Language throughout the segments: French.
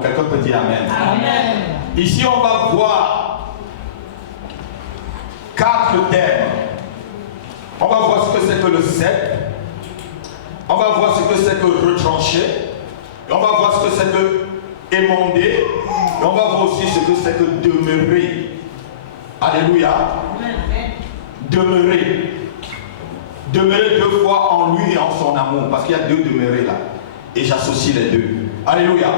Quelqu'un peut dire Amen. Amen. Ici, on va voir 4 thèmes. On va voir ce que c'est que le cep. On va voir ce que c'est que retrancher. Et on va voir ce que c'est que émonder. Et on va voir aussi ce que c'est que demeurer. Alléluia. Amen. Demeurer. Demeurer 2 fois en lui et en son amour. Parce qu'il y a 2 demeurés là. Et j'associe les 2. Alléluia.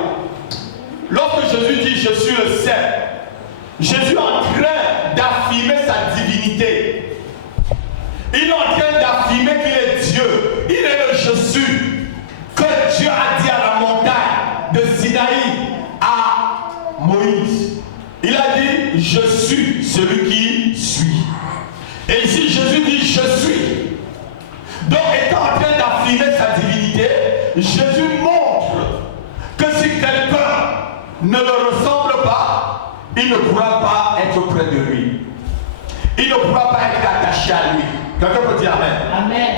Lorsque Jésus dit je suis le cep, Jésus est en train d'affirmer sa divinité. Il est en train d'affirmer qu'il est Dieu. Il est le je suis que Dieu a dit à la montagne de Sinaï à Moïse. Il a dit je suis celui qui suis. Et ici Jésus dit je suis. Donc étant en train d'affirmer sa divinité, Jésus montre que si quelqu'un ne le ressemble pas, il ne pourra pas être près de lui. Il ne pourra pas être attaché à lui. Quelqu'un peut dire Amen. Amen.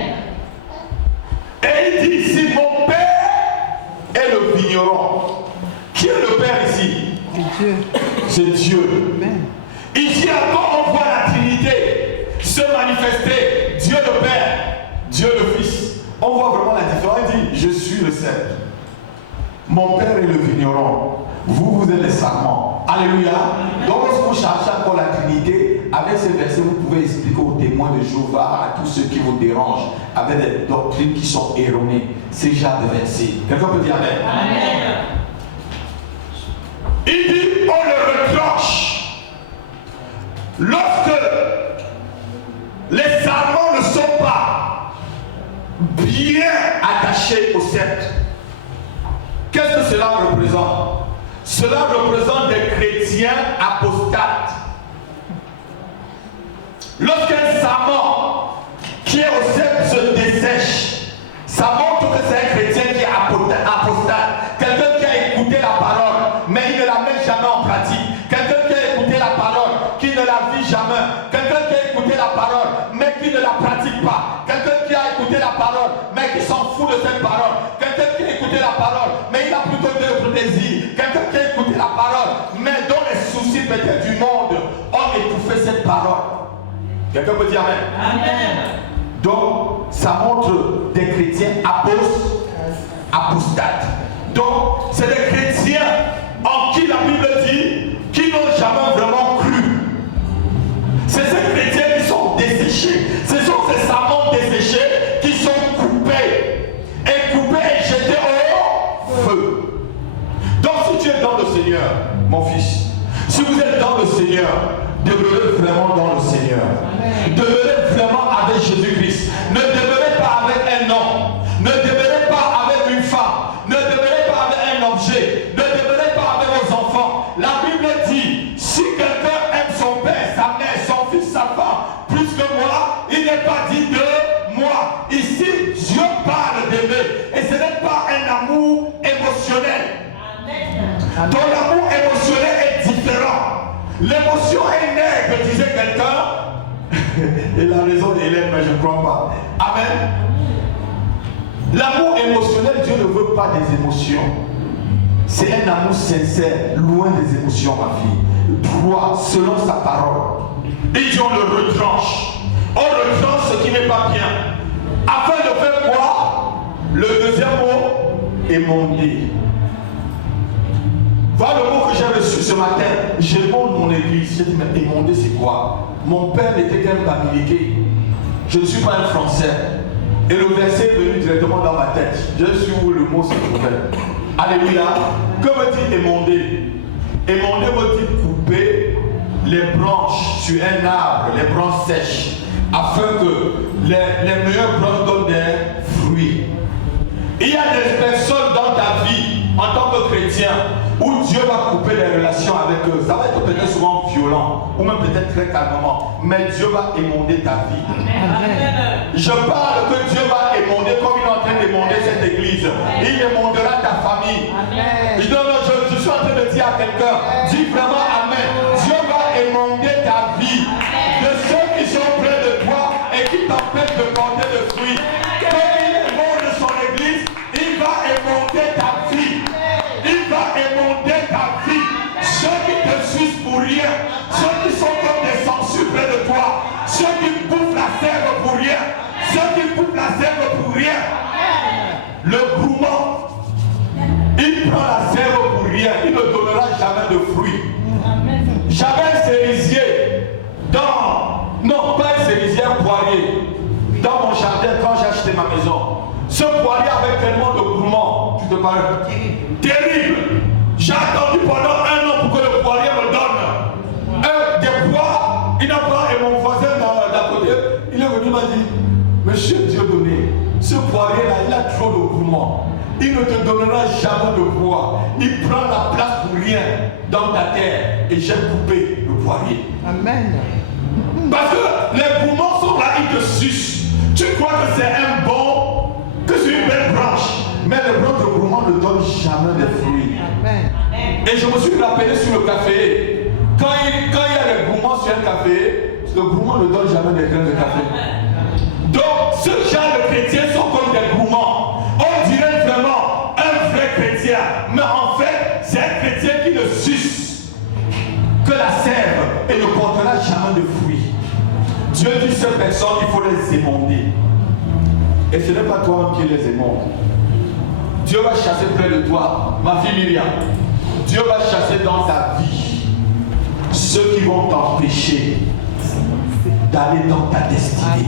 Et il dit ici, mon Père est le vigneron. Qui est le Père ici? C'est Dieu. C'est Dieu. Amen. Ici encore, on voit la Trinité se manifester. Dieu le Père, Dieu le Fils. On voit vraiment la différence. Il dit, je suis le cep. Mon Père est le vigneron. Vous êtes les sarments. Alléluia. Donc, lorsque vous cherchez encore la Trinité, avec ces versets, vous pouvez expliquer aux témoins de Jéhovah, à tous ceux qui vous dérangent, avec des doctrines qui sont erronées. C'est genre de versets. Quelqu'un peut dire Amen. Amen. Il dit, on le retranche. Lorsque les sarments ne sont pas bien attachés au sceptre, qu'est-ce que cela représente? Cela représente des chrétiens apostates. Lorsqu'un sarment qui est au sceptre se dessèche, ça montre que c'est un chrétien qui est apostate. Quelqu'un qui a écouté la parole, mais il ne la met jamais en pratique. Quelqu'un qui a écouté la parole, qui ne la vit jamais. Quelqu'un qui a écouté la parole, mais qui ne la pratique pas. Quelqu'un qui a écouté la parole, mais qui s'en fout de cette parole. Quelqu'un qui a écouté la parole, mais il a plutôt d'autres désirs. Quelqu'un qui a écouté la parole, mais dont les soucis peut-être du monde ont étouffé cette parole. Quelqu'un peut dire Amen. Amen. Donc, ça montre des chrétiens apostates. Donc, c'est des chrétiens en qui la Bible dit qu'ils n'ont jamais vraiment cru. C'est ces chrétiens qui sont desséchés. Ce sont ces sarments desséchés qui sont coupés. Et coupés et jetés au feu. Donc, si tu es dans le Seigneur, mon fils, si vous êtes dans le Seigneur, demeurez vraiment dans le Seigneur. Demeurez vraiment avec Jésus-Christ. Ne demeurez pas avec un homme. Ne demeurez pas avec une femme. Ne demeurez pas avec un objet. La Bible dit, si quelqu'un aime son père, sa mère, son fils, sa femme, plus que moi, il n'est pas dit de moi. Ici, Dieu parle d'aimer. Et ce n'est pas un amour émotionnel. Ton amour émotionnel est différent. L'émotion est nègre, disait quelqu'un. Il a raison, Hélène, mais je ne crois pas. Amen. L'amour émotionnel, Dieu ne veut pas des émotions. C'est un amour sincère, loin des émotions, ma fille. Droit, selon sa parole. Et Dieu, on le retranche. On retranche ce qui n'est pas bien. Afin de faire quoi? Le deuxième mot, émonder. Voilà le mot que j'ai reçu ce matin. J'émonde mon église. J'ai dit, mais émonder, c'est quoi? Mon père n'était qu'un Bamileke. Je ne suis pas un Français. Et le verset est venu directement dans ma tête. Je suis où le mot se trouvait. Alléluia. Que veut-il émonder? Émonder veut dire couper les branches sur un arbre, les branches sèches, afin que les meilleures branches donnent des fruits. Il y a des personnes dans ta vie, en tant que chrétien, où Dieu va couper les relations avec eux. Ça va être peut-être souvent violent, ou même peut-être très calmement, mais Dieu va émonder ta vie. Amen. Je parle que Dieu va émonder comme il est en train d'émonder cette église. Il émondera ta famille. Amen. Je suis en train de dire à quelqu'un, dis vraiment Amen. Dieu va émonder ta vie. De ceux qui sont près de toi et qui t'empêchent de porter de fruits. Comme il émonde son église, il va émonder ta vie. Il va émonder ta vie. Ceux qui te suivent pour rien, ceux qui sont comme des sangsues près de toi, ceux qui bouffent la sève pour rien, ceux qui bouffent la sève pour rien. Le gourmand, il prend la sève pour rien, il ne donnera jamais de fruits. J'avais un cerisier non pas un cerisier, un poirier, dans mon jardin quand j'ai acheté ma maison. Ce poirier avait tellement de gourmands, tu te parles, terrible. J'ai attendu pendant 1 an pour que le poirier me donne des pois. Il n'a pas, et mon voisin d'à côté, il est venu, m'a dit, Monsieur Dieudonné, ce poirier-là, il a trop de gourmands. Il ne te donnera jamais de poids. Il prend la place pour rien dans ta terre. Et j'ai coupé le poirier. Amen. Parce que les gourmands sont là, ils te sucent. Tu crois que c'est un bon, que c'est une belle branche. Mais le branche de gourmand ne donne jamais de fruits. Amen. Et je me suis rappelé sur le café. Quand il y a les gourmands sur un café, le gourmand ne donne jamais des graines de café. Donc, ce genre de chrétiens sont comme des gourmands. On dirait vraiment un vrai chrétien. Mais en fait, c'est un chrétien qui ne suce que la sève et ne portera jamais de fruits. Dieu dit ces personnes, il faut les émonder. Et ce n'est pas toi-même qui les émonde. Dieu va chasser près de toi, ma fille Myriam. Dieu va chasser dans ta vie ceux qui vont t'empêcher d'aller dans ta destinée.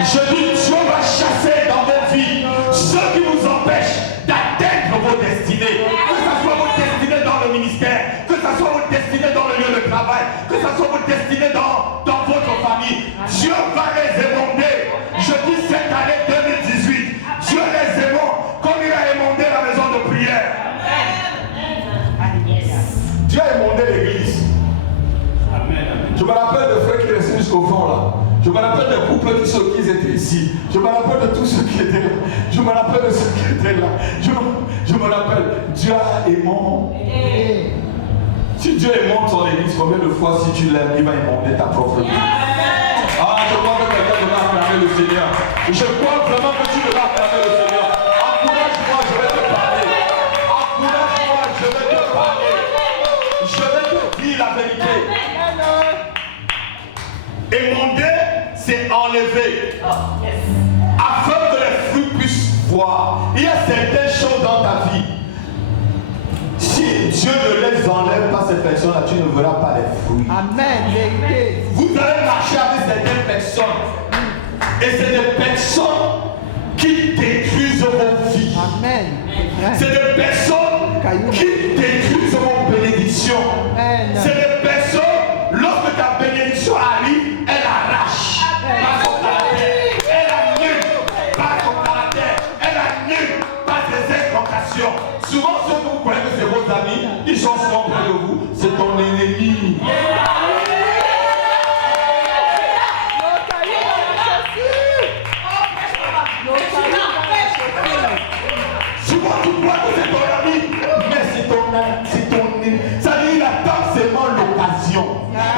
Je dis, Dieu va chasser dans votre vie ceux qui vous empêchent d'atteindre vos destinées. Que ce soit votre destinée dans le ministère, que ce soit votre destinée dans le lieu de travail, que ce soit votre destinée dans votre famille. Dieu va les émonder. Je dis cette année 2018, Dieu les émonde comme il a émondé la maison de prière. Dieu a émondé l'église. Je me rappelle de frères qui restaient jusqu'au fond là. Je me rappelle des couples qui étaient ici. Je me rappelle de tous ceux qui étaient là. Je me rappelle de ceux qui étaient là. Je me rappelle. Dieu a émondé. Si Dieu émonde son église, combien de fois si tu l'aimes, il va émonder ta propre vie. Ah, je crois que quelqu'un devrait acclamer le Seigneur. Je crois vraiment que tu devrais acclamer le Seigneur. Encourage-moi, je vais te parler. Encourage-moi, je vais te parler. Je vais te dire la vérité. Émonder, c'est enlever. Afin que les fruits puissent voir. Il y a certaines choses dans ta vie. Si Dieu ne les enlève pas, ces personnes-là, tu ne verras pas les fruits. Amen. Vous allez marcher avec certaines personnes. Et c'est des personnes qui détruisent vos vies. Amen. C'est des personnes qui détruisent vos bénédictions. C'est des personnes, lorsque ta bénédiction arrive, elle arrache. Par son caractère. Elle annule par son caractère. Elle annule par ses incantations. Souvent, ceux que vous croyez que c'est vos amis, ils sont souvent près de vous, c'est ton ennemi. Souvent, tu crois que c'est ton ami, mais c'est ton ennemi. Ça veut dire qu'il attend seulement l'occasion.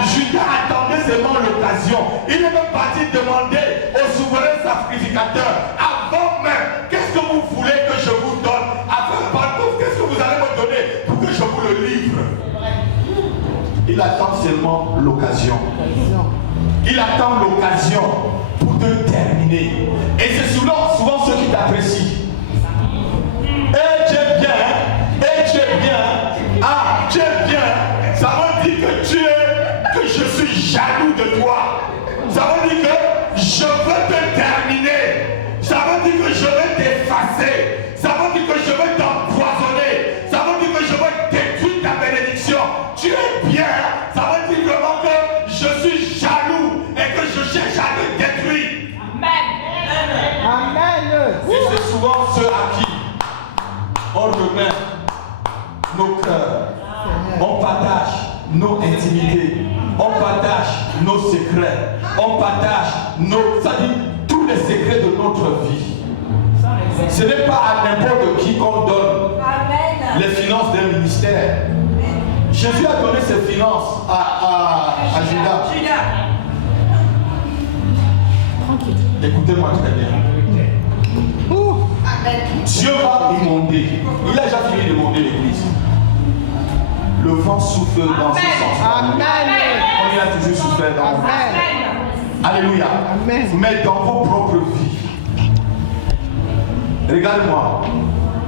Judas attendait seulement l'occasion. Il est même parti demander au souverain sacrificateur, avant même, qu'est-ce que vous voulez que je vous donne? Après, qu'est-ce que vous allez me donner pour que je vous le livre? Il attend seulement l'occasion. Il attend l'occasion pour te terminer. Et c'est souvent ceux qui t'apprécient. Et tu es bien, et tu es bien. Ah, tu es bien. Ça veut dire que que je suis jaloux de toi. Ça veut dire que je veux te terminer. Ça veut dire que je veux t'effacer. Ça veut dire que je veux t'empoisonner. Ça veut dire que je veux détruire ta bénédiction. Tu es bien. Ça veut dire vraiment que je suis jaloux et que je cherche à te détruire. Amen. Amen. Et c'est souvent ceux à qui on remet nos cœurs. On partage nos intimités. On partage nos secrets. On partage ça dit tous les secrets de notre vie. Ce n'est pas à n'importe qui qu'on donne les finances d'un ministère. Jésus a donné ses finances à Judas. Écoutez-moi très bien. Dieu va inonder. Il a déjà fini d'inonder l'église. Le vent souffle dans ce sens. Amen. On y a toujours souffert dans vos vies. Alléluia. Amen. Mais dans vos propres vies, regarde-moi.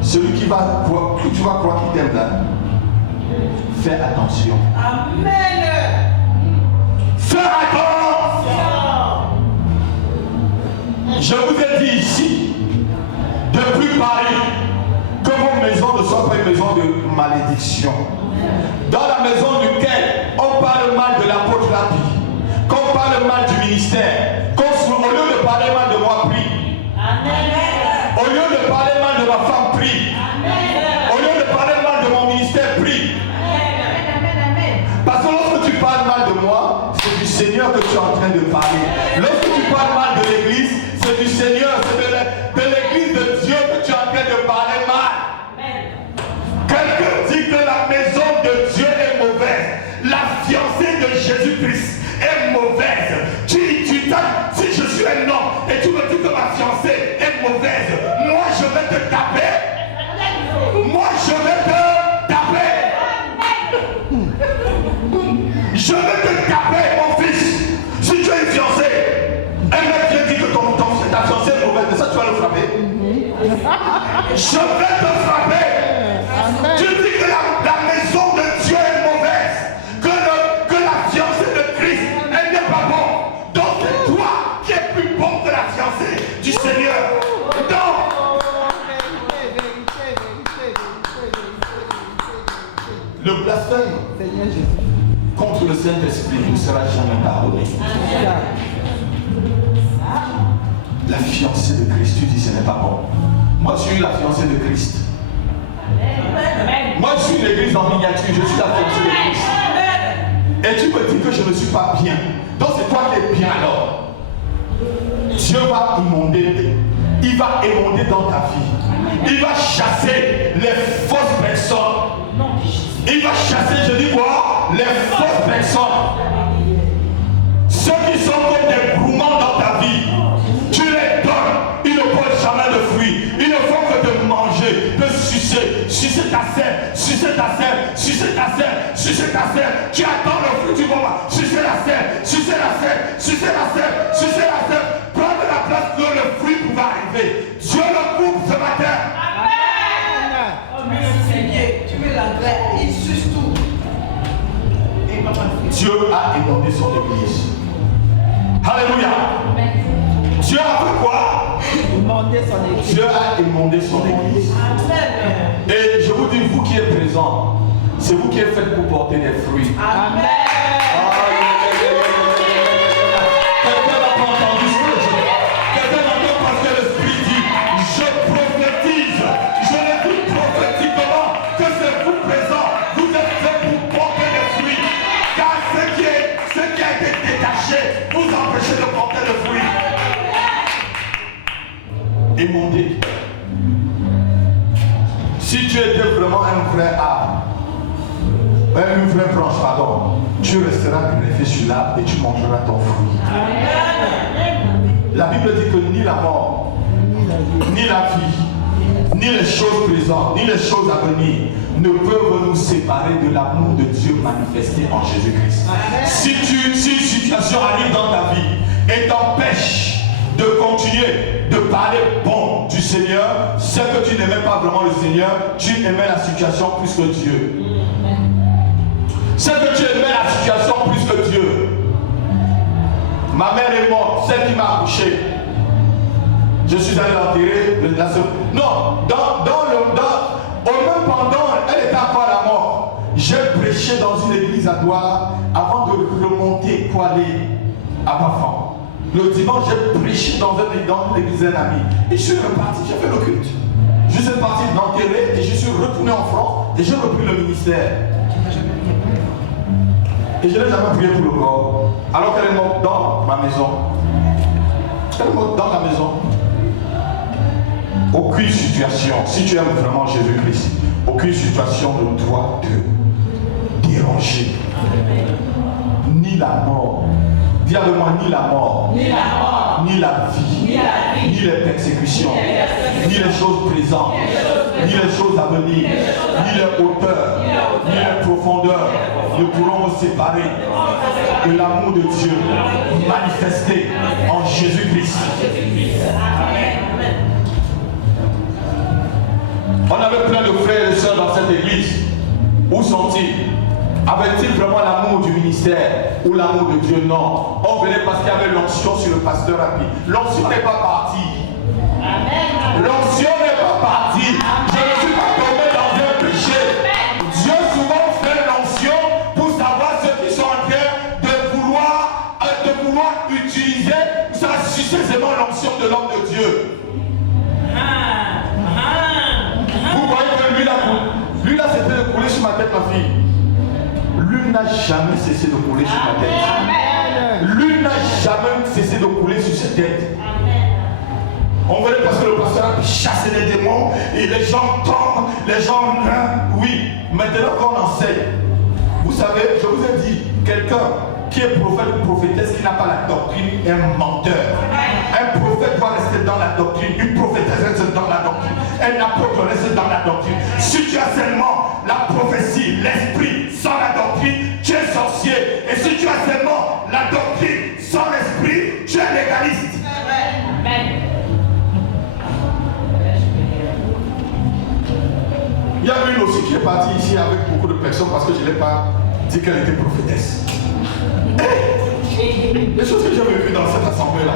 Celui que tu vas croire qu'il t'aime là, fais attention. Amen. Fais attention. Je vous ai dit ici, depuis Paris, que vos maisons ne soient pas une maison de malédiction. Dans la maison duquel on parle mal de l'apôtre Rabi, qu'on parle mal du ministère, au lieu de parler mal de moi, prie. Au lieu de parler mal de ma femme, prie. Au lieu de parler mal de mon ministère, prie. Parce que lorsque tu parles mal de moi, c'est du Seigneur que tu es en train de parler. Lorsque tu parles mal de l'église, c'est du Seigneur, c'est de l'église de Dieu que tu es en train de parler mal. Quelqu'un dit que la maison de Dieu est mauvaise. La fiancée de Jésus-Christ est mauvaise. Si je suis un homme et tu me dis que ma fiancée est mauvaise, moi je vais te taper. Moi je vais te taper. Je vais te taper, mon fils. Si tu es une fiancée, un mec vient dire que ta fiancée est mauvaise, de ça tu vas le frapper. Je vais te frapper. Amen. Tu dis que la maison de Dieu est mauvaise, que la fiancée de Christ, elle n'est pas bonne. Donc c'est toi qui es plus bon que la fiancée du Seigneur. Donc, le blasphème contre le Saint-Esprit ne sera jamais pardonné. La fiancée de Christ, tu dis ce n'est pas bon. Moi je suis la fiancée de Christ. Moi je suis une église en miniature, je suis la fiancée de Christ. Et tu me dis que je ne suis pas bien. Donc c'est toi qui es bien alors. Dieu va inonder. Il va émonder dans ta vie. Il va chasser les fausses personnes. Il va chasser, je dis quoi? Les fausses personnes. Ceux qui sont comme des gourmands dans ta vie. Tu les donnes, ils ne portent jamais de fruits. Ils ne font que de manger, de sucer ta sœur, sucer ta sœur, sucer ta sœur, sucer ta sœur. Tu attends le fruit, tu vas sucer la sœur, sucer la sœur, sucer la sœur, sucer la sœur. Prendre la place que le fruit pouvait arriver. Dieu le coupe ce matin. Amen. Oh, merci Seigneur, tu mets la graine, il suce tout. Dieu a émondé son église. Alléluia. Dieu a fait quoi? Dieu a émondé son église. Et je vous dis, vous qui êtes présents, c'est vous qui êtes fait pour porter des fruits. Amen. Quelqu'un n'a pas entendu ce que je dis. Quelqu'un n'entend pas ce que l'Esprit dit. Je prophétise. Je ne dis prophétise. Si tu étais vraiment un vrai arbre, une vraie branche, pardon, tu resteras greffé sur l'arbre et tu mangeras ton fruit. La Bible dit que ni la mort, ni la vie, ni les choses présentes, ni les choses à venir ne peuvent nous séparer de l'amour de Dieu manifesté en Jésus-Christ. Si une situation arrive dans ta vie et t'empêche de continuer de parler bon du Seigneur, c'est que tu n'aimais pas vraiment le Seigneur, tu aimais la situation plus que Dieu. C'est que tu aimais la situation plus que Dieu. Ma mère est morte, celle qui m'a accouché. Je suis allé l'enterrer. Non, au même pendant, elle était encore à la mort. J'ai prêché dans une église à Douala avant de remonter pour aller à Bafan. Le dimanche, j'ai prêché dans une église d'un ami. Et je suis reparti, j'ai fait le culte. Je suis parti l'enterrer et je suis retourné en France et j'ai repris le ministère. Et je n'ai jamais prié pour le corps. Alors qu'elle est morte dans ma maison. Elle est morte dans la maison. Aucune situation, si tu aimes vraiment Jésus-Christ, aucune situation ne doit te déranger. Ni la mort. Dis avec moi, ni la mort, ni la vie, ni les persécutions, ni les choses présentes, ni les choses à venir, ni les hauteurs, ni les profondeurs ne pourront me séparer de l'amour de Dieu manifesté en Jésus-Christ. On avait plein de frères et de sœurs dans cette église. Où sont-ils? Avait-il vraiment l'amour du ministère ou l'amour de Dieu? Non. On venait parce qu'il y avait l'onction sur le pasteur Happy. L'onction n'est pas partie. L'onction n'est pas partie. Je ne suis pas tombé dans un péché. Dieu souvent fait l'onction pour savoir ceux qui sont en train de vouloir utiliser successivement l'onction de l'homme de Dieu. Vous voyez que lui là c'était de couler sur ma tête, ma fille. L'une n'a jamais cessé de couler sur ma tête. L'une n'a jamais cessé de couler sur ses têtes. On venait parce que le pasteur a pu chasser les démons et les gens tombent, les gens... Oui, maintenant qu'on enseigne. Vous savez, je vous ai dit, quelqu'un qui est prophète ou prophétesse qui n'a pas la doctrine est un menteur. Un prophète doit rester dans la doctrine, une prophétesse reste dans la doctrine, un apôtre reste dans la doctrine. Si tu as seulement la prophétie, l'esprit sans la doctrine, tu es sorcier. Et si tu as seulement la doctrine sans l'esprit, tu es légaliste. Il y a une aussi qui est partie ici avec beaucoup de personnes parce que je n'ai pas dit qu'elle était prophétesse. Les choses que j'ai vécues dans cette assemblée-là.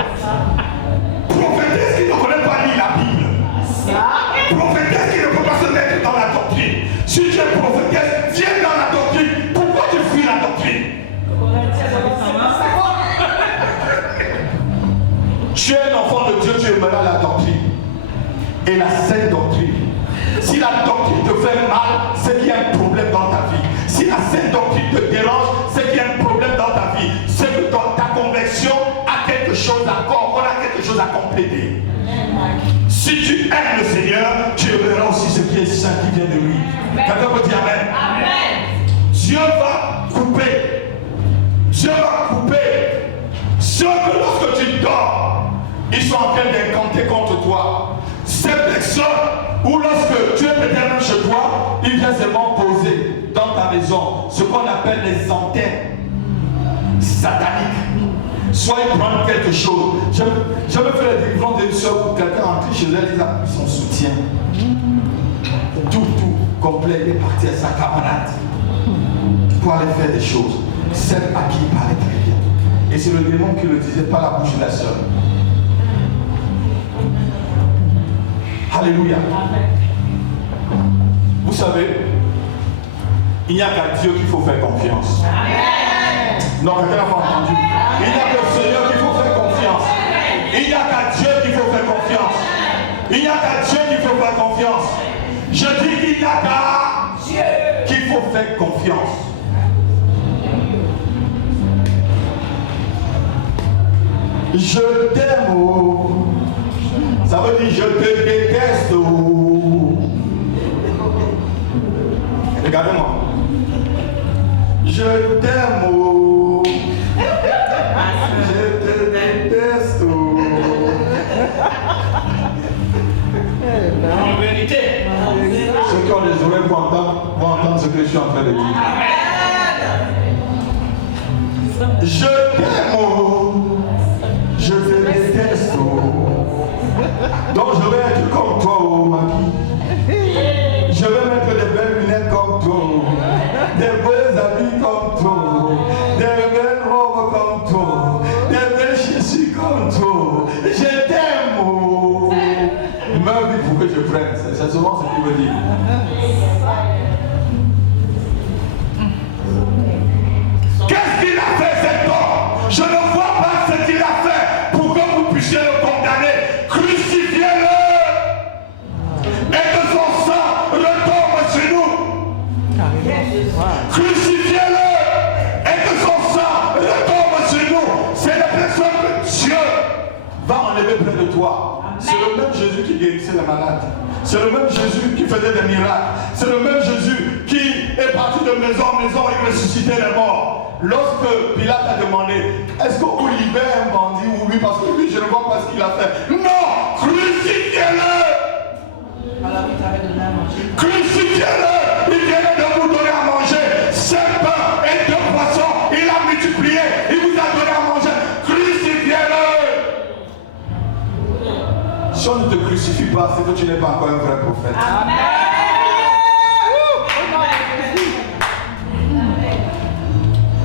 Prophétesse qui ne connaît pas lire la Bible. Prophétesse qui ne peut pas se mettre dans la doctrine. Si tu es prophétesse, viens dans la doctrine. Pourquoi tu fuis la doctrine? Tu es un enfant de Dieu, tu aimeras la doctrine. Et la sainte doctrine. Si la doctrine te fait mal, c'est qu'il y a un problème dans ta vie. Si la sainte doctrine te dérange, c'est qu'il y a un problème dans ta vie. C'est que ta conversion a quelque chose à on a quelque chose à compléter. Si tu aimes le Seigneur, tu aimeras aussi ce qui est saint qui vient de lui. Quelqu'un peut dire Amen. Amen. Dieu va couper. Dieu va couper. Ceux que lorsque tu dors, ils sont en train d'incanter contre toi. Ces personnes, ou lorsque tu es peut-être même chez toi, il vient seulement poser dans ta maison ce qu'on appelle les antennes sataniques. Soit ils prennent quelque chose. Je me fais la délivrance d'une soeur où quelqu'un rentre chez elle, il a pris son soutien. Tout complet, il est parti à sa camarade pour aller faire des choses. Celle à qui il parlait très bien. Et c'est le démon qui le disait par la bouche de la soeur. Alléluia. Vous savez, il n'y a qu'à Dieu qu'il faut faire confiance. Amen. Non, quelqu'un n'a pas entendu. Il n'y a qu'au Seigneur qu'il faut faire confiance. Il n'y a qu'à Dieu qu'il faut faire confiance. Il n'y a qu'à Dieu qu'il faut faire confiance. Je dis qu'il n'y a qu'à Dieu qu'il faut faire confiance. Je t'aime, oh. Ça veut dire je te déteste, oh. Regardez-moi. Je t'aime, oh. Je te déteste, oh. En vérité. Ceux qui ont les oreilles vont entendre ce que je suis en train de dire. Je t'aime, oh. Je te déteste, oh. Donc je vais être comme toi, oh Maggie. Je vais mettre des belles lunettes comme toi, des beaux habits comme toi, des belles robes comme toi, des belles chaussures comme toi. Je t'aime, oh. Meurs vite pour que je prenne. C'est souvent ce qu'il veut dire. Qu'est-ce qu'il a fait cet homme? Je ne vois pas ce qu'il a fait pour que vous puissiez le condamner. Crucifiez-le et que son sang retombe sur nous. Crucifiez-le et que son sang retombe sur nous. C'est la personne que Dieu va enlever près de toi. C'est le même Jésus qui guérissait les malades. C'est le même Jésus qui faisait des miracles. C'est le même Jésus qui est parti de maison en maison et ressuscitait les morts. Lorsque Pilate a demandé, est-ce qu'on libère un bandit ou lui, parce que lui, je ne vois pas ce qu'il a fait. Non, crucifiez-le. Crucifiez-le. Il vient de vous donner à manger 5 pains et 2 poissons. Il a multiplié. Il vous a donné à manger. Crucifiez-le. Si on ne te crucifie pas, c'est que tu n'es pas encore un vrai prophète. Amen.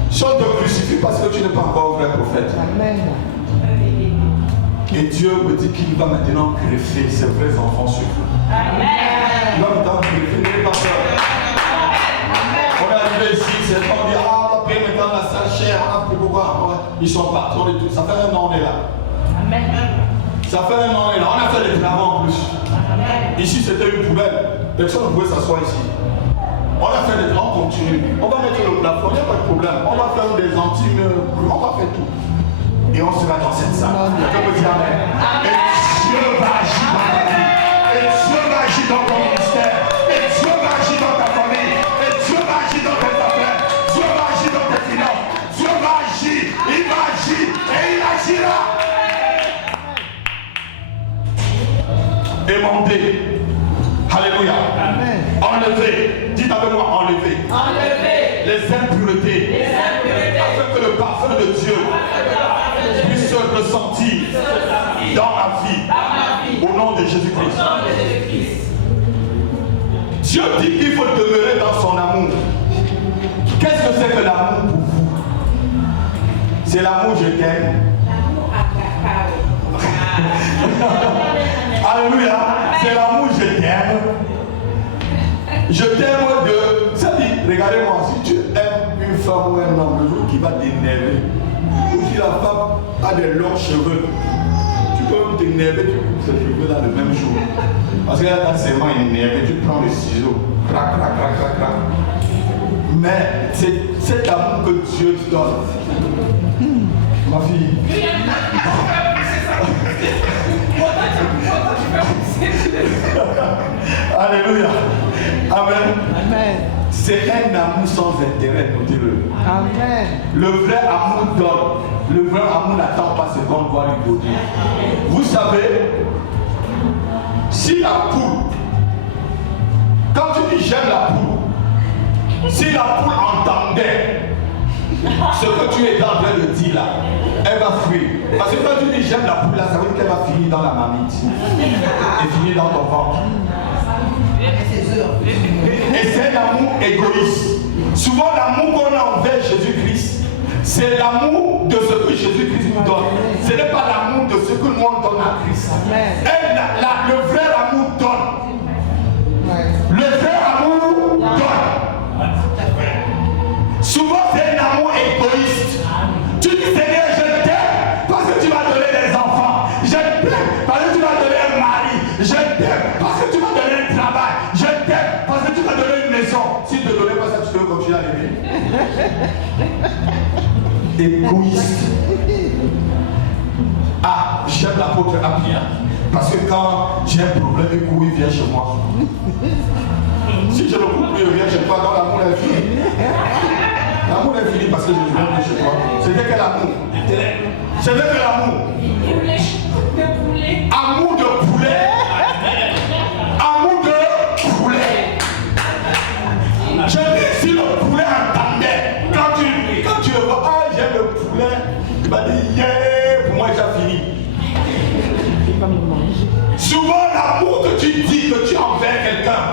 Si on ne te crucifie pas, c'est que tu n'es pas encore un vrai prophète. Amen. Et Dieu me dit qu'il va maintenant greffer ses vrais enfants sur vous. Amen. Il va maintenant greffer, n'ayez pas peur. On est arrivé ici, c'est on dit, on va payer maintenant la salle chère. Pourquoi? Ils sont partis, on est tous. Ça fait un an, on est là. Amen. Ça fait un an, on est là. On a fait des travaux en plus. Amen. Ici, c'était une poubelle. Personne ne pouvait s'asseoir ici. On a fait des travaux, on continue. On va mettre le plafond, il n'y a pas de problème. On va faire des antimes, on va faire tout. Et on sera dans cette salle. Je peux dire Amen. Et Dieu va agir dans ta vie. Et Dieu va agir dans ton ministère. Et Dieu va agir dans ta famille. Et Dieu va agir dans tes affaires. Dieu va agir dans tes finances. Dieu va agir. Il va agir. Et il agira. Émondé. Alléluia. Amen. Enlever. Dites avec moi, enlever. Enlever. Les impuretés. Afin que le parfum de Dieu puisse se ressentir dans ma vie. Au nom de Jésus-Christ. Dieu dit qu'il faut demeurer dans son amour. Qu'est-ce que c'est que l'amour pour vous? C'est l'amour je t'aime. Alléluia. C'est l'amour je t'aime. Je t'aime de... Ça dit, regardez-moi, si tu aimes une femme ou un homme, le jour qui va t'énerver, ou si la femme a des longs cheveux, tu peux t'énerver, tu coupes ses cheveux là le même jour. Parce qu'elle a ses mains énervées, tu prends le ciseau, crac, crac, crac, crac, crac. Mais c'est cet amour que Dieu te donne. Ma fille. Alléluia. Amen. Amen. C'est un amour sans intérêt, notez-le. Amen. Le vrai amour donne. Le vrai amour n'attend pas ce qu'on doit lui donner. Vous savez, si la poule, quand tu dis j'aime la poule, si la poule entendait ce que tu es en train de dire là, elle va fuir. Parce que quand tu dis j'aime la poule là, ça veut dire qu'elle va finir dans la marmite et finir dans ton ventre. Et c'est un amour égoïste. Souvent l'amour qu'on a envers Jésus-Christ, c'est l'amour de ce que Jésus-Christ nous donne. Ce n'est pas l'amour de ce que nous on donne à Christ. Et le vrai amour donne. Le vrai amour donne. Souvent c'est un amour égoïste. Tu dis Seigneur, je t'aime parce que tu m'as donné des enfants. Je t'aime parce que tu m'as donné un mari. Je t'aime parce que tu m'as donné un travail. Je t'aime parce que tu m'as donné une maison. Si tu ne te donnais pas ça, tu peux continuer à l'aimer. Égoïste. Ah, j'aime l'apôtre Apia. Parce que quand j'ai un problème, il vient chez moi. Si je ne coupe plus, il vient chez toi dans la que je viens de chez toi. C'était quel amour? C'était quel amour? Amour de poulet. Amour de poulet. Je dis si le poulet entendait, quand tu le vois, ah j'aime le poulet, il va dire yeah, pour moi j'ai fini. Souvent l'amour que tu dis que tu as envers quelqu'un,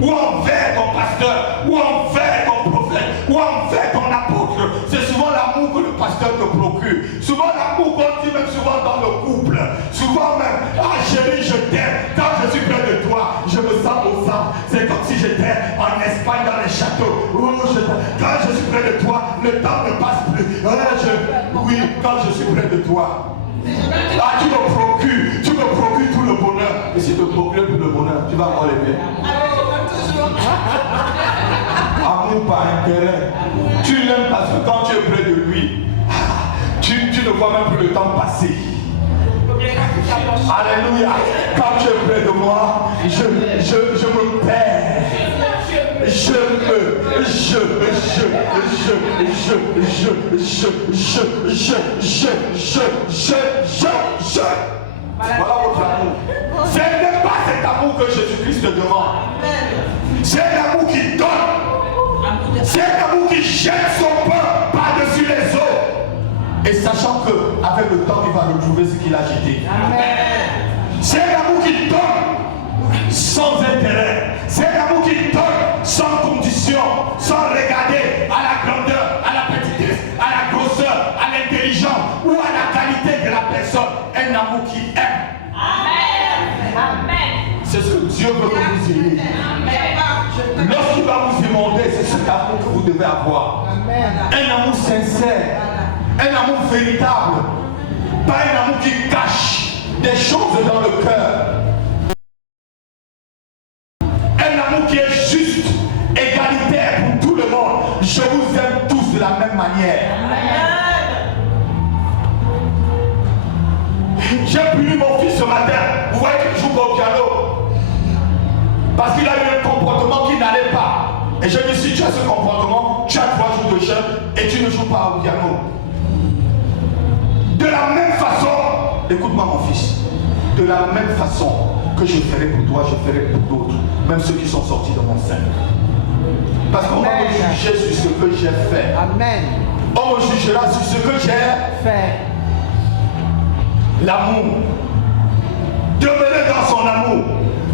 ou envers ton pasteur, ou envers ton prophète, ou envers ton apôtre, c'est souvent l'amour que le pasteur te procure. Souvent l'amour qu'on dit même souvent dans le couple. Souvent même, ah chérie, je t'aime. Quand je suis près de toi, je me sens au centre. C'est comme si j'étais en Espagne dans les châteaux. Oh, quand je suis près de toi, le temps ne passe plus. Oui, quand je suis près de toi. Ah, tu me procures tout le bonheur. Et si tu te procures tout le bonheur, tu vas avoir les biens. Amour par intérêt. Tu l'aimes parce que quand tu es près de lui, tu ne vois même plus le temps passer. Alléluia. Quand tu es près de moi, je me perds. Voilà votre amour. Ce n'est pas cet amour que Jésus-Christ te demande. C'est un amour qui donne. C'est un amour qui jette son pain par-dessus les eaux. Et sachant qu'avec le temps, il va retrouver ce qu'il a jeté. C'est un amour qui donne sans intérêt. C'est un amour qui donne sans condition, sans regarder à la grandeur, à la petitesse, à la grosseur, à l'intelligence ou à la qualité de la personne. Un amour qui aime. C'est ce que Dieu veut que vous ayez. Lorsqu'il va vous demander, c'est cet amour que vous devez avoir. Un amour sincère, un amour véritable, pas un amour qui cache des choses dans le cœur. Un amour qui est juste, égalitaire pour tout le monde. Je vous aime tous de la même manière. J'ai puni mon fils ce matin. Vous voyez qu'il joue au piano. Parce qu'il a eu un comportement qui n'allait pas. Et je me suis dit, tu as ce comportement, tu as 3 jours de jeûne et tu ne joues pas au piano. De la même façon, écoute-moi mon fils, de la même façon que je ferai pour toi, je ferai pour d'autres, même ceux qui sont sortis de mon sein. Parce qu'on va me juger sur ce que j'ai fait. Amen. On me jugera sur ce que j'ai fait. L'amour. Demeurez dans son amour.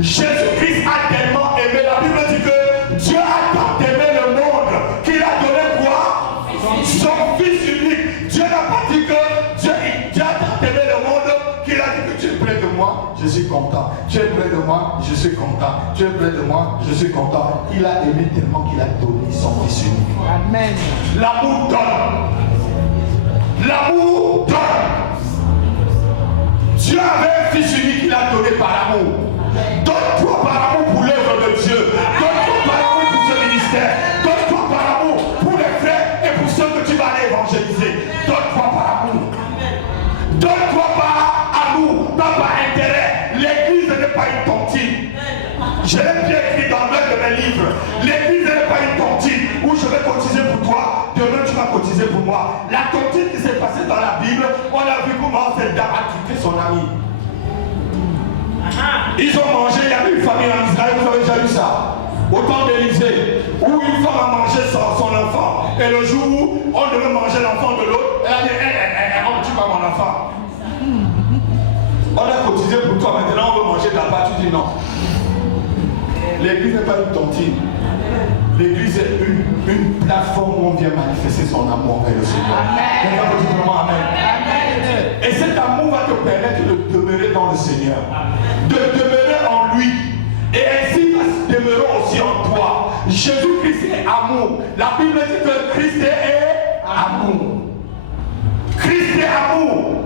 Jésus-Christ a tellement aimé. La Bible dit que Dieu a tant aimé le monde qu'il a donné quoi? Son Fils unique. Dieu n'a pas dit que Dieu a tant aimé le monde qu'il a dit que tu es près de moi, je suis content. Tu es près de moi, je suis content. Tu es près de moi, je suis content. Il a aimé tellement qu'il a donné son Fils unique. Amen. L'amour donne. L'amour donne. Dieu avait un Fils unique qu'il a donné par amour. Donne-toi par amour pour l'œuvre de Dieu. Donne-toi par amour pour ce ministère. Donne-toi par amour pour les frères et pour ceux que tu vas aller évangéliser. Donne-toi par amour. Donne-toi par amour, pas par intérêt. L'église n'est pas une tontine. Je l'ai bien écrit dans l'un de mes livres. L'église n'est pas une tontine où je vais cotiser pour toi, demain tu vas cotiser pour moi. La tontine qui s'est passée dans la Bible, on a vu comment cette dame a quitté son ami. Ils ont mangé, il y avait une famille en Israël, vous avez déjà vu ça? Au temps d'Élysée, où une femme a mangé son enfant, et le jour où on devait manger l'enfant de l'autre, elle a dit, on ne tue pas mon enfant. On a cotisé pour toi, maintenant on veut manger ta part, tu dis non. L'église n'est pas une tontine. L'église est une plateforme où on vient manifester son amour envers le Seigneur. Amen. Amen. Et cet amour va te permettre de demeurer dans le Seigneur, de demeurer en lui. Et ainsi va demeurer aussi en toi. Jésus-Christ est amour. La Bible dit que Christ est amour. Christ est amour.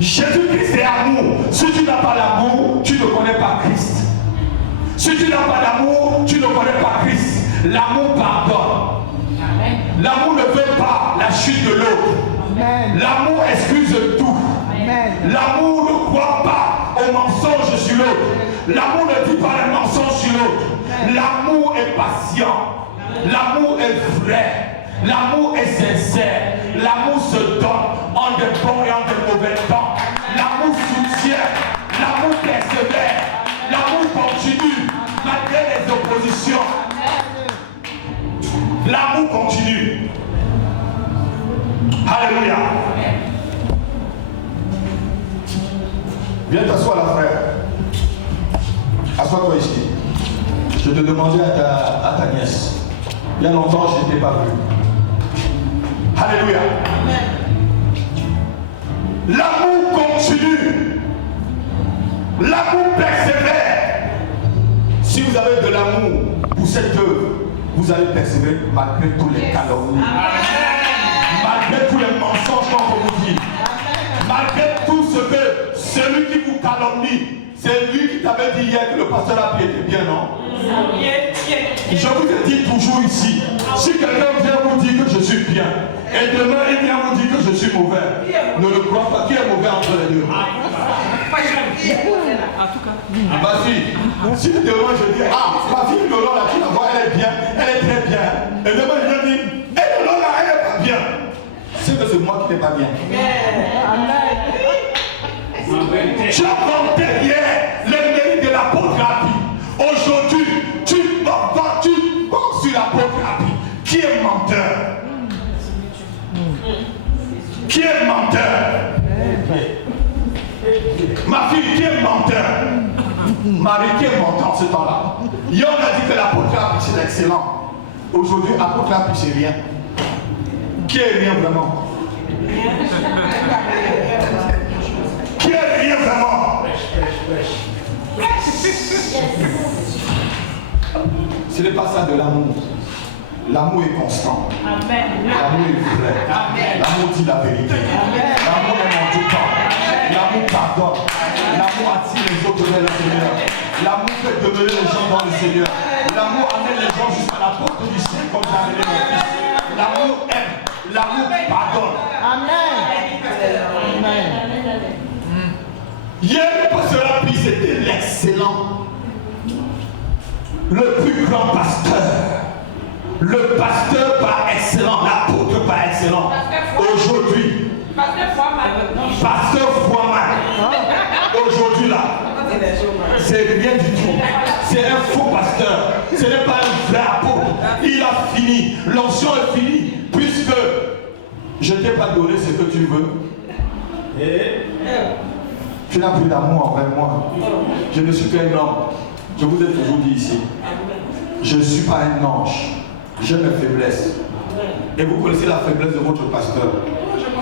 Jésus-Christ est amour. Si tu n'as pas l'amour, tu ne connais pas Christ. Si tu n'as pas d'amour, tu ne connais pas Christ. L'amour pardonne. L'amour ne veut pas la chute de l'autre. L'amour excuse tout. L'amour ne croit pas aux mensonges sur l'autre. L'amour ne dit pas les mensonges sur l'autre. L'amour est patient. L'amour est vrai. L'amour est sincère. L'amour se donne en de bons et en de mauvais temps. L'amour soutient. L'amour persévère. L'amour continue malgré les oppositions. L'amour continue. Alléluia. Viens t'asseoir là, frère. Assois-toi ici. Je te demandais à ta nièce. Il y a longtemps, je ne t'ai pas vu. Alléluia. L'amour continue. L'amour persévère. Si vous avez de l'amour pour cette œuvre, vous allez persévérer malgré tous les calomnies. Malgré tous les mensonges qu'on vous dit. Malgré tout ce que celui qui vous calomnie, c'est lui qui t'avait dit hier que le pasteur Happy était bien, non? Je vous ai dit toujours ici, si quelqu'un vient vous dire que je suis bien, et demain il vient vous dire que je suis mauvais, ne le crois pas. Qui est mauvais entre les deux? Ma fille, si demain je dis, ma fille Lola là, tu la vois, elle est bien, elle est très bien, et demain je viens dire, Lola là, elle n'est pas bien, c'est que c'est moi qui n'ai pas bien. Tu as vanté hier les mérites de l'apôtre Happy. Aujourd'hui, tu penses sur l'apôtre Happy. Qui est menteur? Qui est menteur? Ma fille, qui est menteur? Marie, qui est menteur en ce temps-là? Hier, on a dit que l'apôtre Happy c'est excellent. Aujourd'hui, l'apôtre Happy c'est rien. Qui est rien vraiment? Qui est rien vraiment? Ce n'est pas ça de l'amour. L'amour est constant. L'amour est vrai. L'amour dit la vérité. L'amour est en tout temps. L'amour pardonne. L'amour attire les autres vers le Seigneur. L'amour fait demeurer les gens dans le Seigneur. L'amour amène les gens jusqu'à la porte du ciel comme j'ai amené mon fils. L'amour aime. L'amour pardonne. Amen. Hier, le pasteur Happy, c'était l'excellent. Le plus grand pasteur. Le pasteur par excellence, l'apôtre par excellence. Aujourd'hui, pasteur Fouaman. Aujourd'hui là, c'est rien du tout. C'est un faux pasteur. Ce n'est pas un vrai apôtre. Il a fini. L'onction est finie. Puisque je ne t'ai pas donné ce que tu veux. Tu n'as plus d'amour envers moi. Je ne suis qu'un homme. Je vous ai toujours dit ici. Je ne suis pas un ange. J'ai mes faiblesses. Et vous connaissez la faiblesse de votre pasteur.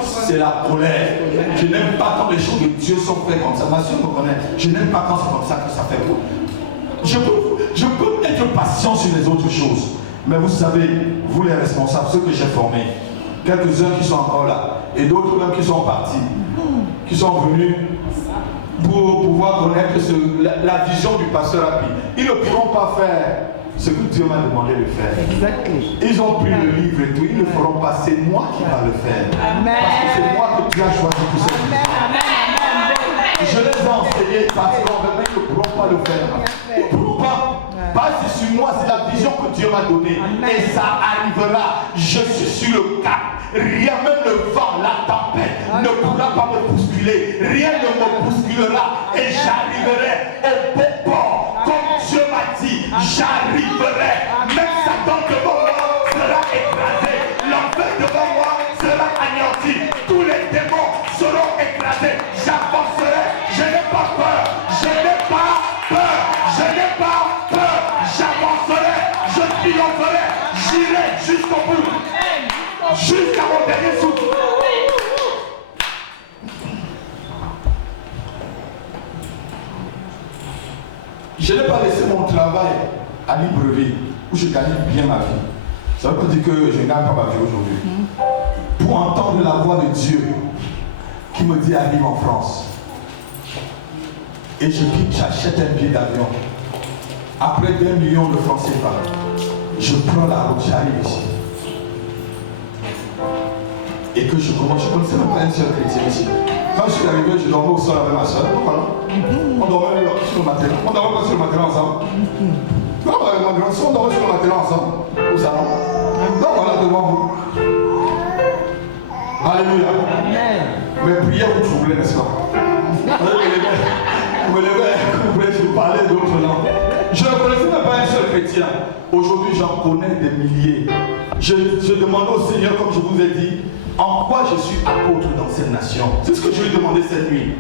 C'est la colère. Je n'aime pas quand les choses de Dieu sont faites comme ça. Ma soeur me connaît. Je n'aime pas quand c'est comme ça que ça fait. Je peux être patient sur les autres choses. Mais vous savez, vous les responsables, ceux que j'ai formés, quelques-uns qui sont encore là, et d'autres même qui sont partis, qui sont venus pour pouvoir connaître la vision du pasteur Happy. Ils ne pourront pas faire ce que Dieu m'a demandé de faire. Ils ont pris le livre et tout, ils ne le feront pas, c'est moi qui va le faire. Parce que c'est moi que tu as choisi pour cette vision. Je les ai enseignés parce qu'en ils ne pourront pas le faire. Ils ne pourront pas. Parce que sur moi, c'est la vision que Dieu m'a donnée. Et ça arrivera. Je suis sur le cap. Rien, même le vent, la tempête ne pourra pas me bousculer. Rien ne me bousculera. Et j'arriverai au bon port. Comme Dieu m'a dit, j'arriverai. Même Satan devant moi sera écrasé. L'enfer devant moi sera anéanti. Tous les démons seront écrasés. J'avancerai. Je n'ai pas peur. Je n'ai pas peur. Je n'ai pas peur. J'avancerai. Je triompherai. J'irai jusqu'au bout. Jusqu'à mon dernier souffle. Je n'ai pas laissé mon travail à Libreville où je gagne bien ma vie. Ça ne veut pas dire que je ne gagne pas ma vie aujourd'hui. Pour entendre la voix de Dieu qui me dit arrive en France. Et je quitte, j'achète un billet d'avion. Après 2 millions de francs CFA, je prends la route, j'arrive ici. Et que je commence, je connaissais même pas une seule chrétienne ici. Quand je suis arrivé, je dormais au sol avec ma soeur. Donc voilà. On dormait sur le matelas. On dormait pas sur le matelas ensemble. Non, on dormait sur le matelas ensemble. Au salon. Donc voilà. devant vous. Alléluia. Amen. Mes prières vous troublez, n'est-ce pas? Vous me levez, vous voulez vous parler d'autres langues. Je ne connaissais même pas un seul chrétien. Aujourd'hui, j'en connais des milliers. Je demandais au Seigneur, comme je vous ai dit, en quoi je suis apôtre dans cette nation. C'est ce que je lui ai demandé cette nuit.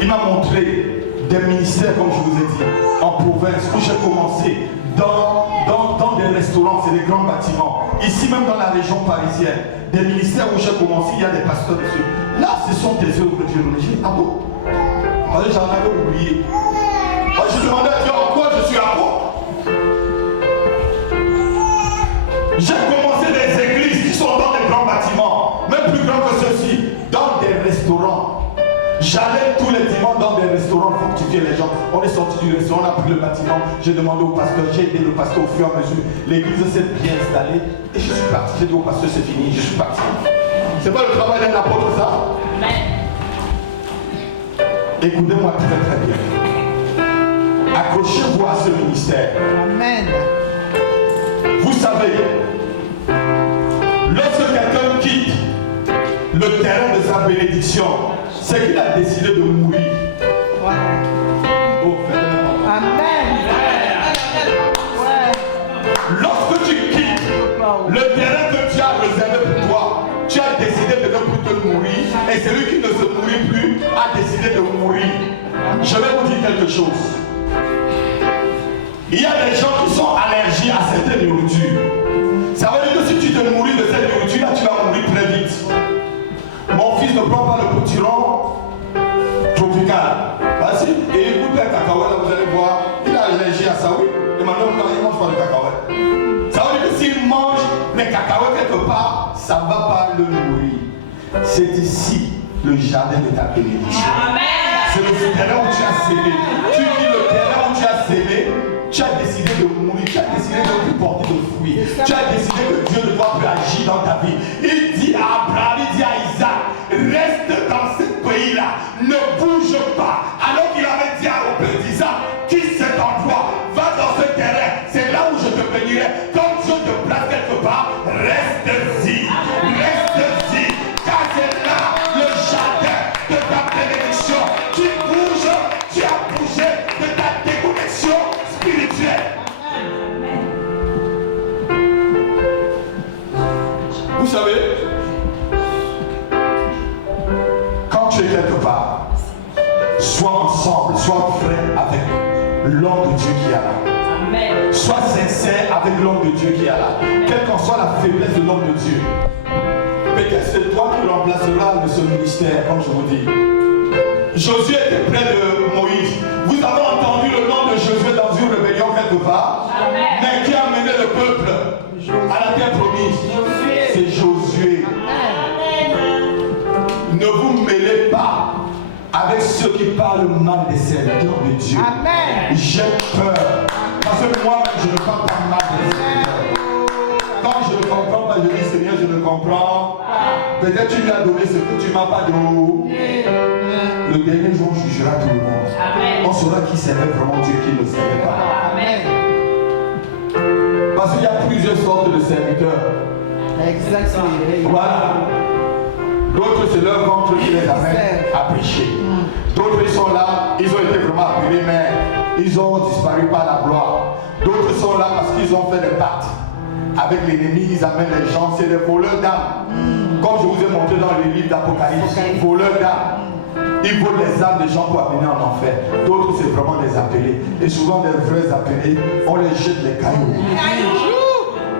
Il m'a montré des ministères, comme je vous ai dit, en province, où j'ai commencé, dans des restaurants, c'est des grands bâtiments. Ici, même dans la région parisienne, des ministères où j'ai commencé, il y a des pasteurs dessus. Là, ce sont des œuvres de Dieu. J'ai dit, ah bon? Parce que j'en avais oublié. Moi, je demandais à Dieu en quoi je suis apôtre. J'ai commencé des églises qui sont dans des grands bâtiments, même plus grands que ceux-ci, dans des restaurants. J'allais tous les dimanches dans des restaurants fortifier les gens. On est sorti du restaurant, on a pris le bâtiment. J'ai demandé au pasteur, j'ai aidé le pasteur au fur et à mesure. L'église s'est bien installée et je suis parti. J'ai dit au pasteur, c'est fini, je suis parti. C'est pas le travail d'un apôtre, ça? Écoutez-moi très très bien. Accrochez-vous à ce ministère. Amen. Vous savez, lorsque quelqu'un quitte le terrain de sa bénédiction, c'est qu'il a décidé de mourir. Oh, Amen. Lorsque tu quittes le terrain que tu as réservé pour toi, tu as décidé de ne plus te mourir, et celui qui ne se mourit plus a décidé de mourir. Je vais vous dire quelque chose. Il y a des gens qui sont allergiques à certaines nourritures. Ça veut dire que si tu te nourris de cette nourriture-là, tu vas mourir très vite. Mon fils ne prend pas le potiron tropical. Vas-y, et il goûte un cacahuète, là, vous allez voir. Il a allergie à ça, oui. Et maintenant, il ne mange pas de cacahuète. Ça veut dire que s'il mange les cacahuètes quelque part, ça ne va pas le nourrir. C'est ici le jardin de ta bénédiction. C'est le terrain où tu as sémé. Tu dis le terrain où tu as sémé. Tu as décidé de mourir, tu as décidé de ne plus porter de fruits. Tu as décidé que Dieu ne doit plus agir dans ta vie. Il dit à Abraham, il dit à Isaac, reste dans ce pays-là, ne bouge pas. Alors qu'il avait dit au père d'Isaac, quitte cet endroit, va dans ce terrain, c'est là où je te bénirai. Comme Dieu te place quelque part, reste-y, car c'est là le jardin de ta bénédiction. Tu bouges, tu as bougé de ta déconnexion spirituelle. Vous savez, quand tu es quelque part, sois ensemble, sois vrai avec l'homme de Dieu qui est là. Amen. Sois sincère avec l'homme de Dieu qui est là. Quelle qu'en soit la faiblesse de l'homme de Dieu. Peut-être c'est toi qui remplaceras de ce ministère, comme je vous dis. Josué était près de Moïse. Vous avez entendu le nom de Josué dans une rébellion quelque part. Amen. Mais qui a mené le peuple à la terre promise? C'est Josué. Amen. Ne vous mêlez pas avec ceux qui parlent mal des serviteurs de Dieu. Amen. J'ai peur. Parce que moi-même, je ne parle pas mal des serviteurs. Quand je ne comprends pas, je dis Seigneur, je ne comprends. Peut-être tu lui as donné ce que tu ne m'as pas donné. Le dernier jour, on jugera tout le monde. Amen. On saura qui servait vraiment Dieu, qui ne le servait pas. Amen. Parce qu'il y a plusieurs sortes de serviteurs. Exactement. Voilà. D'autres, c'est leur ventre qui les amène à pécher. D'autres, ils sont là, ils ont été vraiment appelés, mais ils ont disparu par la gloire. D'autres sont là parce qu'ils ont fait des pactes avec l'ennemi, ils amènent les gens, c'est des voleurs d'âmes. Comme je vous ai montré dans les livres d'Apocalypse, voleurs d'âmes. Ils volent les âmes des gens pour amener en enfer. D'autres, c'est vraiment des appelés. Et souvent, des vrais appelés, on les jette les cailloux.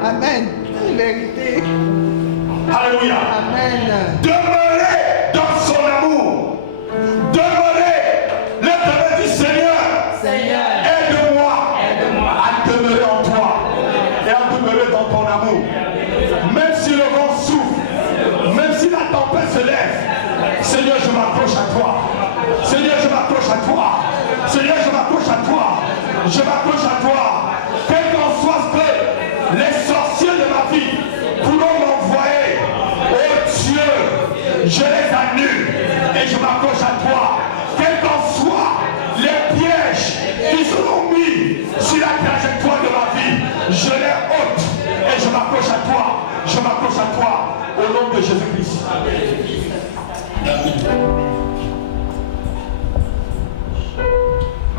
Amen. Vérité. Alléluia. Amen. Demeurez dans son amour. Demeurez. L'éternel du Seigneur. Seigneur. Aide-moi à demeurer en toi. Et à demeurer dans ton amour. Même si le vent souffle. Même si la tempête se lève. Seigneur, je m'accroche à toi. Seigneur, je m'accroche à toi. Seigneur, je m'accroche à toi. Je m'accroche à toi. Quel qu'en soit ce que les sorciers de ma vie pourront m'envoyer, oh Dieu, je les annule et je m'accroche à toi. Quels qu'en soient les pièges qui seront mis sur la trajectoire de ma vie, je les ôte et je m'accroche à toi. Je m'accroche de Jésus-Christ.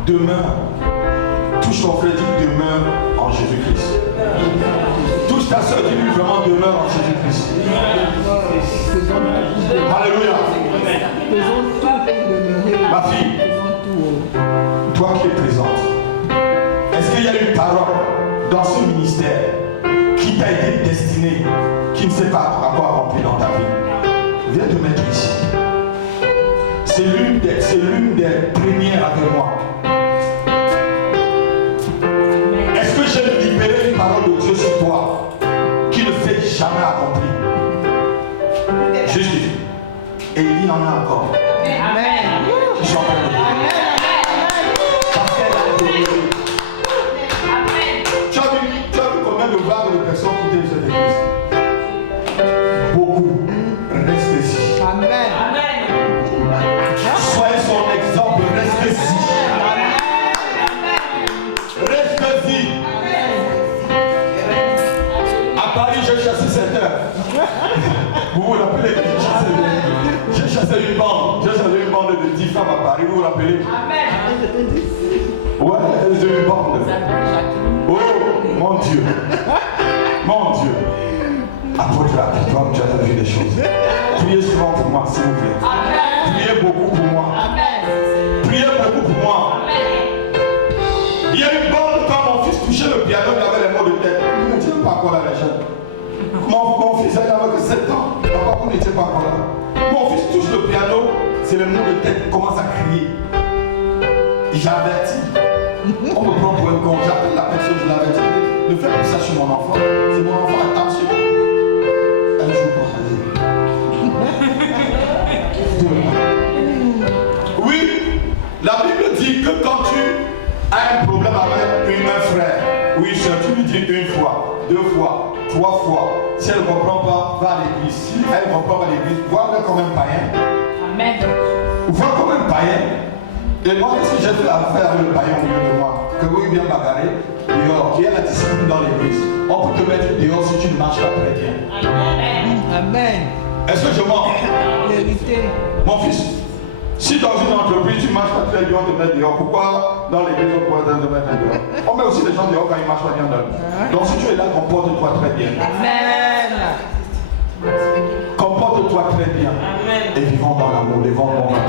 Demeure. Touche ton frère, dis demeure en Jésus-Christ. Touche ta soeur, dis-lui vraiment demeure en Jésus-Christ. Alléluia. Ma fille, toi qui es présente, est-ce qu'il y a une parole dans ce ministère qui t'a été destinée, qui ne sait pas à quoi remplir dans ta vie? Viens te mettre ici. C'est l'une des premières avec moi. Est-ce que j'ai libéré une parole de Dieu sur toi qui ne s'est jamais accomplie? Juste. Et il y en a encore. Amen. Qui sont en train de dire. Parce qu'elle a donné. Tu as vu combien de vagues de personnes qui étaient cette église? Beaucoup. Reste ici. Amen. Soyez son exemple. Reste ici. Reste ici. À Paris, j'ai chassé 7 heures. Vous vous rappelez que j'ai chassé une bande. J'ai chassé une bande de 10 femmes à Paris. Vous vous rappelez? Ouais, j'ai une bande. Oh, mon Dieu. Mon Dieu. Apôtre, toi, tu as vu des choses. Priez souvent pour moi, s'il vous plaît. Priez beaucoup pour moi. Priez beaucoup pour moi. Il y a une bande quand mon fils touchait le piano, il avait les mots de tête. Vous n'étiez pas encore là, les jeunes. Mon fils, il avait que 7 ans. Papa, vous n'étiez pas encore là. Mon fils touche le piano, c'est les mots de tête qui commence à crier. J'avertis. On me prend pour un con. J'appelle la personne, je l'avertis. Ne fais plus ça sur mon enfant. C'est mon enfant, attention. Un jour pour oui, la Bible dit que quand tu as un problème avec un frère ou une soeur, tu lui dis une fois, 2 fois, 3 fois. Si elle ne comprend pas, va à l'église. Si elle ne comprend pas l'église, vois-le comme un païen. Amen. Vois comme un païen. Et moi, qu'est-ce que j'ai fait à faire avec le païen au milieu de moi? Que vous bien bagarrer dehors. Il y a la discipline dans l'église. On peut te mettre dehors si tu ne marches pas très bien. Amen. Est-ce que je mens? Vérité. Mon fils, si dans une entreprise tu ne marches pas très bien, on te met dehors. Pourquoi dans l'église on pourrait te mettre dehors? On met aussi les gens dehors quand ils ne marchent pas bien. Donc si tu es là, comporte-toi très bien. Amen. Comporte-toi très bien. Et vivons dans l'amour, vivons dans l'amour.